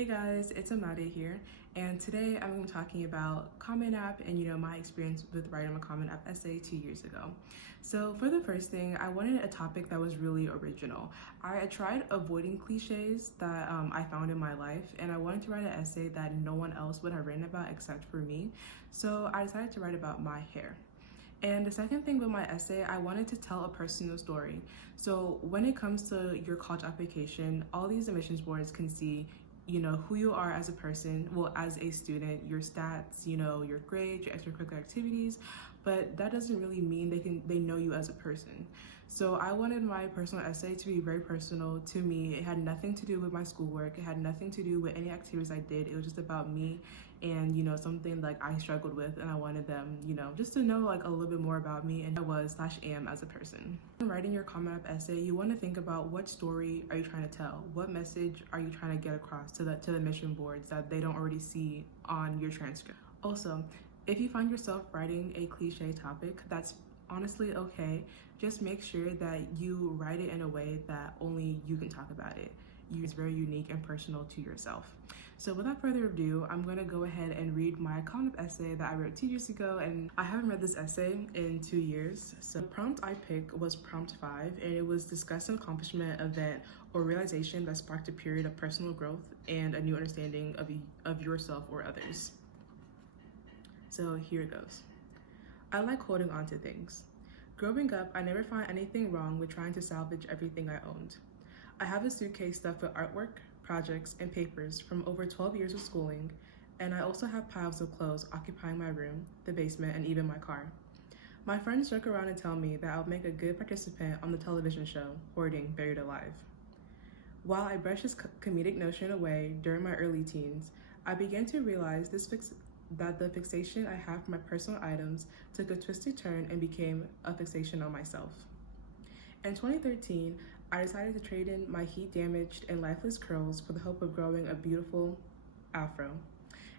Hey guys, it's Emade here, and today I'm going to be talking about Comment App and my experience with writing a Comment App essay 2 years ago. So for the first thing, I wanted a topic that was really original. I tried avoiding cliches that I found in my life, and I wanted to write an essay that no one else would have written about except for me. So I decided to write about my hair. And the second thing with my essay, I wanted to tell a personal story. So when it comes to your college application, all these admissions boards can see who you are as a person, well, as a student, your stats, your grades, your extracurricular activities, but that doesn't really mean they know you as a person. So I wanted my personal essay to be very personal to me. It had nothing to do with my schoolwork. It had nothing to do with any activities I did. It was just about me and something like I struggled with, and I wanted them just to know like a little bit more about me and who I was/am as a person. When writing your Comment App essay, you want to think about what story are you trying to tell? What message are you trying to get across to the admission boards that they don't already see on your transcript? Also, if you find yourself writing a cliche topic, that's honestly okay. Just make sure that you write it in a way that only you can talk about it. It's very unique and personal to yourself. So without further ado, I'm going to go ahead and read my Comment App essay that I wrote 2 years ago, and I haven't read this essay in 2 years. So the prompt I picked was prompt 5, and it was discuss an accomplishment, event, or realization that sparked a period of personal growth and a new understanding of yourself or others. So here it goes. I like holding on to things. Growing up, I never found anything wrong with trying to salvage everything I owned. I have a suitcase stuffed with artwork, projects, and papers from over 12 years of schooling, and I also have piles of clothes occupying my room, the basement, and even my car. My friends joke around and tell me that I'll make a good participant on the television show, Hoarding Buried Alive. While I brushed this comedic notion away during my early teens, I began to realize that the fixation I have for my personal items took a twisted turn and became a fixation on myself. In 2013, I decided to trade in my heat-damaged and lifeless curls for the hope of growing a beautiful afro.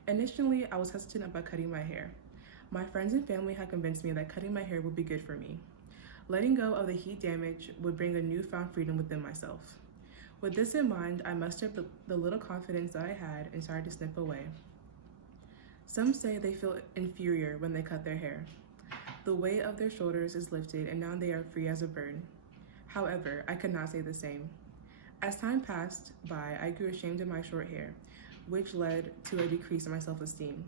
Initially, I was hesitant about cutting my hair. My friends and family had convinced me that cutting my hair would be good for me. Letting go of the heat damage would bring a newfound freedom within myself. With this in mind, I mustered the little confidence that I had and started to snip away. Some say they feel inferior when they cut their hair. The weight of their shoulders is lifted and now they are free as a bird. However, I could not say the same. As time passed by, I grew ashamed of my short hair, which led to a decrease in my self-esteem.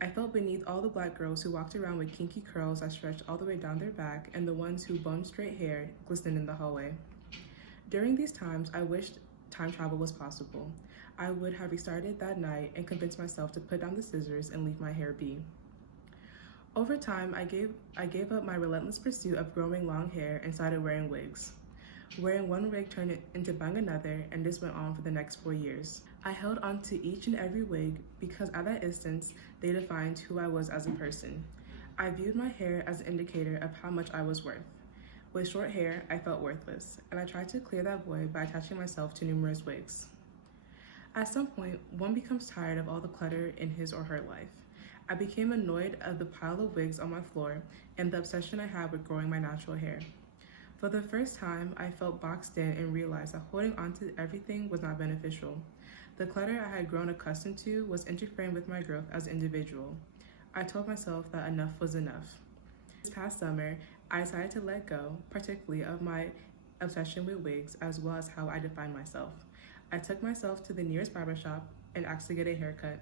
I felt beneath all the black girls who walked around with kinky curls that stretched all the way down their back and the ones who bone straight hair glistened in the hallway. During these times, I wished time travel was possible. I would have restarted that night and convinced myself to put down the scissors and leave my hair be. Over time, I gave up my relentless pursuit of growing long hair and started wearing wigs. Wearing one wig turned into buying another, and this went on for the next 4 years. I held on to each and every wig because at that instance, they defined who I was as a person. I viewed my hair as an indicator of how much I was worth. With short hair, I felt worthless, and I tried to clear that void by attaching myself to numerous wigs. At some point, one becomes tired of all the clutter in his or her life. I became annoyed of the pile of wigs on my floor and the obsession I had with growing my natural hair. For the first time, I felt boxed in and realized that holding onto everything was not beneficial. The clutter I had grown accustomed to was interfering with my growth as an individual. I told myself that enough was enough. This past summer, I decided to let go, particularly of my obsession with wigs as well as how I define myself. I took myself to the nearest barbershop and asked to get a haircut.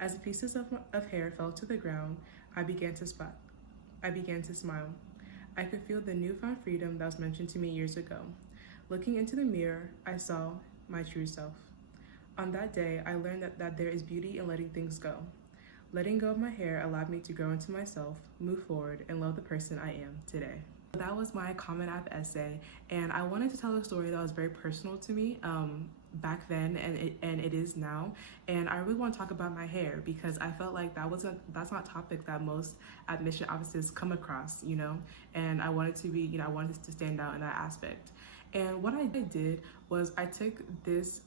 As the pieces of hair fell to the ground, I began to smile. I could feel the newfound freedom that was mentioned to me years ago. Looking into the mirror, I saw my true self. On that day, I learned that there is beauty in letting things go. Letting go of my hair allowed me to grow into myself, move forward, and love the person I am today. That was my Comment App essay, and I wanted to tell a story that was very personal to me back then and it is now. And I really want to talk about my hair because I felt like that's not a topic that most admission offices come across, and I wanted to be, I wanted to stand out in that aspect. And what I did was I took this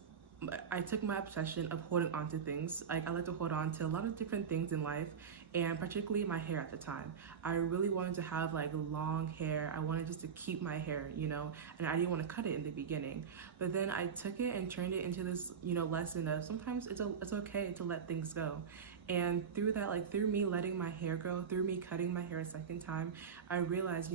I took my obsession of holding on to things. Like, I like to hold on to a lot of different things in life, and particularly my hair at the time. I really wanted to have like long hair. I wanted just to keep my hair, and I didn't want to cut it in the beginning. But then I took it and turned it into this, lesson of sometimes it's okay to let things go. And through that, like through me letting my hair grow, through me cutting my hair a second time, I realized,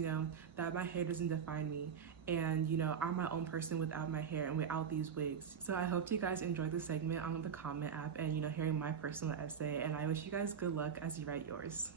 that my hair doesn't define me. And, I'm my own person without my hair and without these wigs. So I hope you guys enjoyed this segment on the comment app and, hearing my personal essay. And I wish you guys good luck as you write yours.